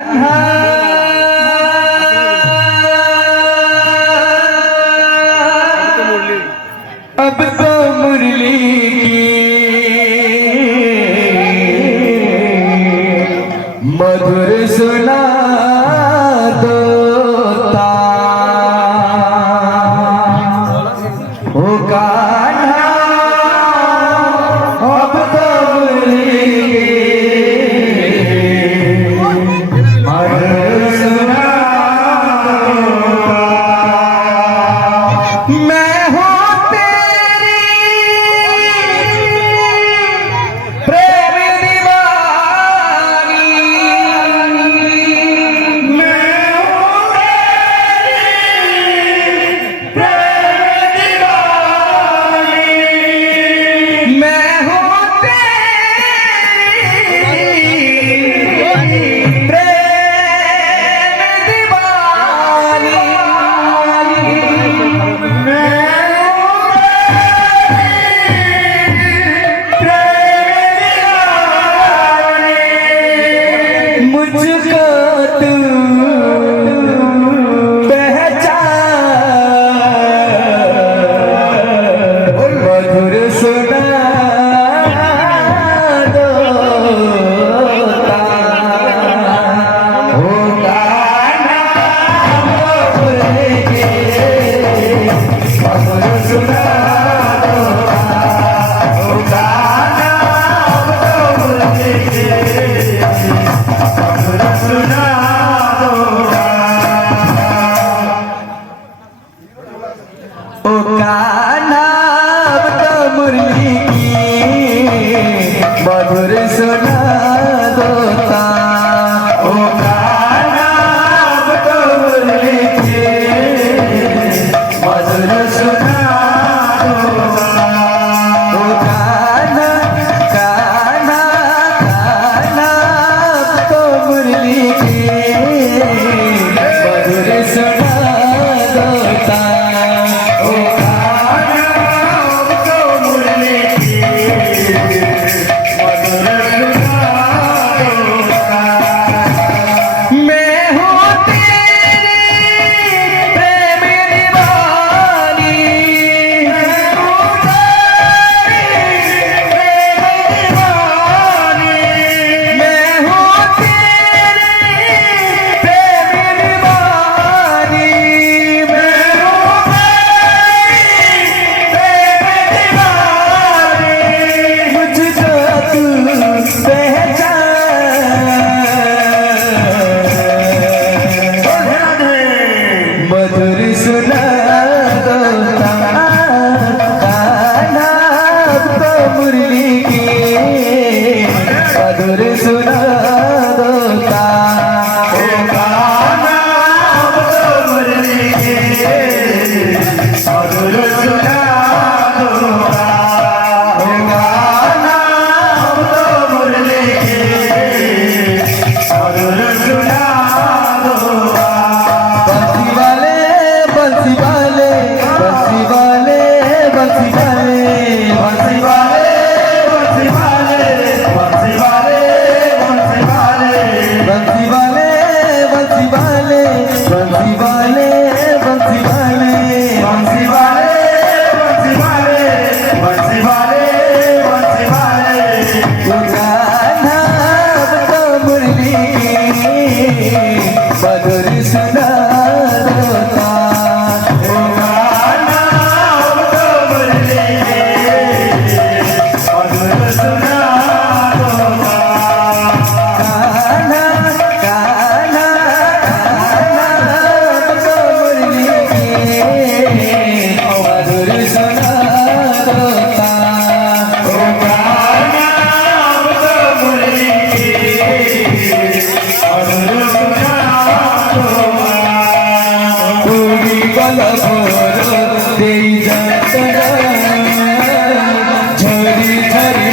अब तो मुरली की मधुर सुना दो ओ कान्हा, अब तो मुरली की मधुर सुना दो। मैं हूँ मधुर सुना दोता ओ कान्हा, अब तो मुरली की मधुर सुना दोता ओ कान्हा, कान्हा, कान्हा, अब तो मुरली की मधुर सुना दोता ओ कान्हा, अब तो मुरली की मधुर सुना दोता कान्हा, अब तो मुरली की मधुर सुना दोता ओ कान्हा, अब तो मुरली की मधुर सुना दोता ओ कान्हा, अब तो मुरली की मधुर सुना दोता। बंसी वाले, बंसी वाले, बंसी वाले, बंसी वाले, बंसी वाले, बंसी वाले, बंसी वाले, बंसी वाले, बंसी वाले, बंसी वाले, बंसी वाले, बंसी वाले, बंसी वाले, बंसी वाले, बंसी वाले, बंसी वाले, ओ कान्हा, अब तो मुरली की मधुर सुना दोता ओ कान्हा, अब तो मुरली की मधुर सुना दोता कान्हा, कान्हा, कान्हा, अब तो मुरली की मधुर सुना दोता ओ कान्हा, अब तो मुरली की मधुर सुना दोता। पूरी बलभोरो तेरी जतना झरी झरी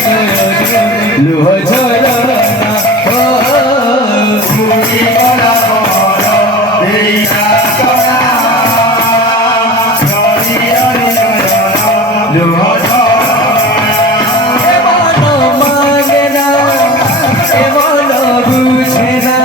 लुह झरना हो पूरी बलभोरो तेरी जतना झरी झरी लुह झरना मानो मांगना ए मानो बुझना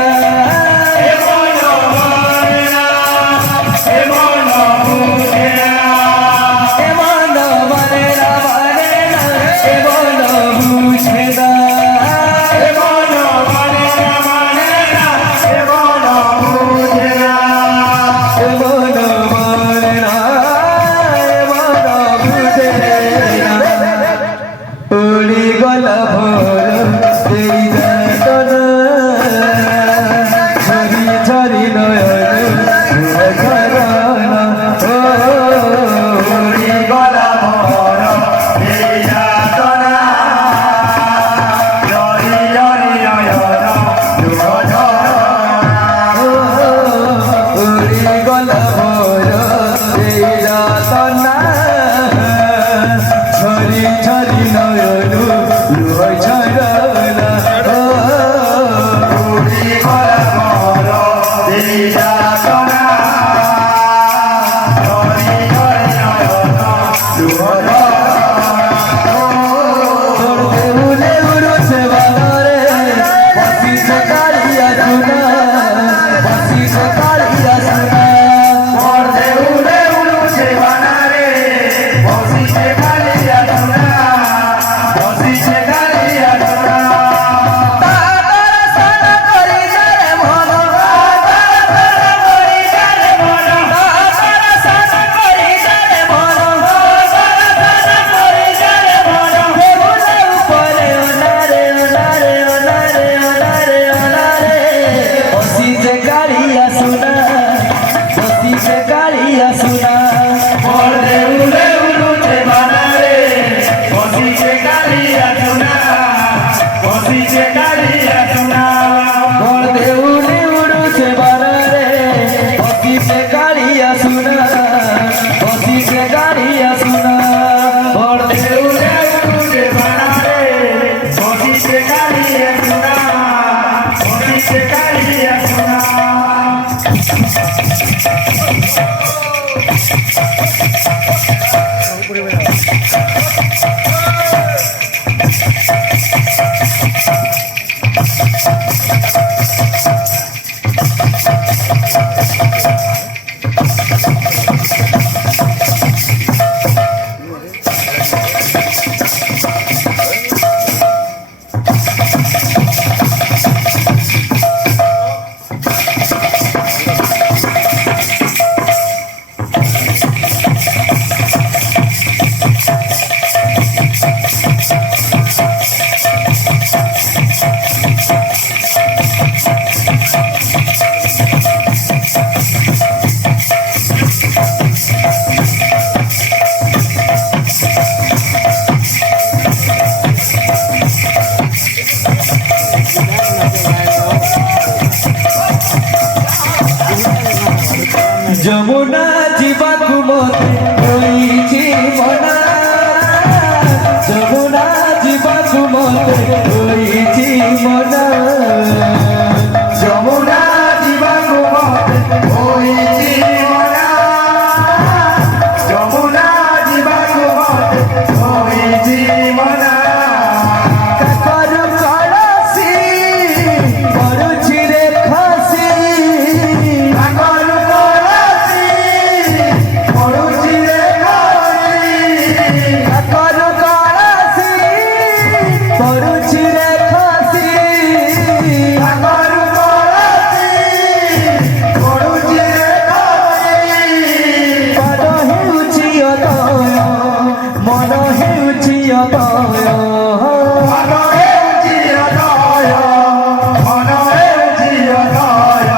ଯମୁନା ଯିବାକୁ ମତେ ହୋଇଛି ମନା ଯମୁନା ଯିବାକୁ ମତେ ହୋଇଛି ମନା ଯମୁନା ଯିବାକୁ ମତେ ହୋଇଛି ମନା ଯମୁନା ଯିବାକୁ ମତେ ହୋଇଛି ମନା କାକର କଳସି ପଡୁଛି ରେ ଖସି କାକର କଳସି ପଡୁଛି ରେ ଖସି କାକର କଳସି ପଡୁଛି ରେ ଖସି କାକର କଳସି ପଡୁଛି ରେ ଖସି ପାଦ ହେଉଛି ଅତୟ ମନ ହେଉଛି ଅତୟ ମନ ହେଉଛି ଅତୟ ମନ ହେଉଛି ଅତୟ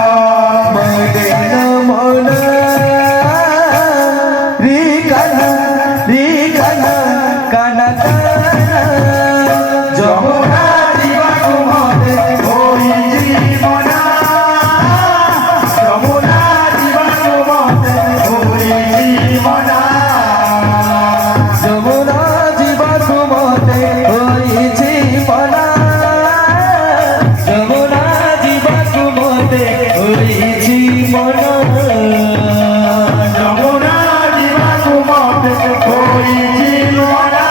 ମଗନ ମନ ରି କାହ୍ନା କାହ୍ନା ଯମୁନା ଯିବାକୁ ମତେ ହୋଇଛି ମନା ଯମୁନା ଯିବାକୁ ମତେ ହୋଇଛି ମନା ଯମୁନା ଯିବାକୁ ମତେ ହୋଇଛି ମନା ଯମୁନା ଯିବାକୁ ମତେ ହୋଇଛି ମନା ଯମୁନା ଯିବାକୁ ମତେ ହୋଇଛି ମନା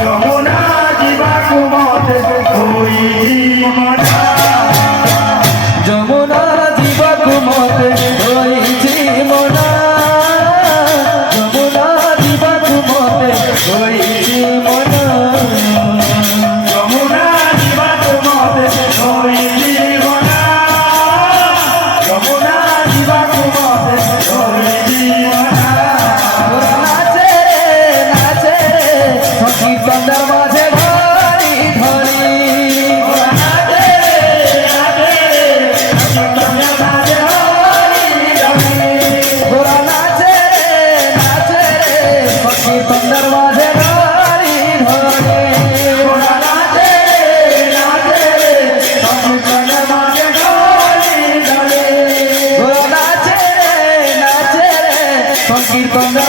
ଯମୁନା ଯିବାକୁ ମତେ ହୋଇଛି ମନା ଯମୁନା ଯିବାକୁ ମତେ ହୋଇଛି ମନା ଯମୁନା ଯିବାକୁ ମତେ ହୋଇଛି ମନା ଯମୁନା ଯିବାକୁ ମତେ ହୋଇଛି ମନା ଯମୁନା ଯିବାକୁ ମତେ ହୋଇଛି ମନା ନାଚେ ନାଚେ ସଖୀ ବନ୍ଦର ମାঝে ଧରି ଧରି ନାଚେ ନାଚେ ସଖୀ ବନ୍ଦର ମାঝে ଧରି ଧରି গোরা নাচে নাচে সখী বন্দর মাঝে ধরি ধরে গোরা নাচে নাচে সখী বন্দর মাঝে ধরি ধরে গোরা নাচে নাচে সখী বন্দর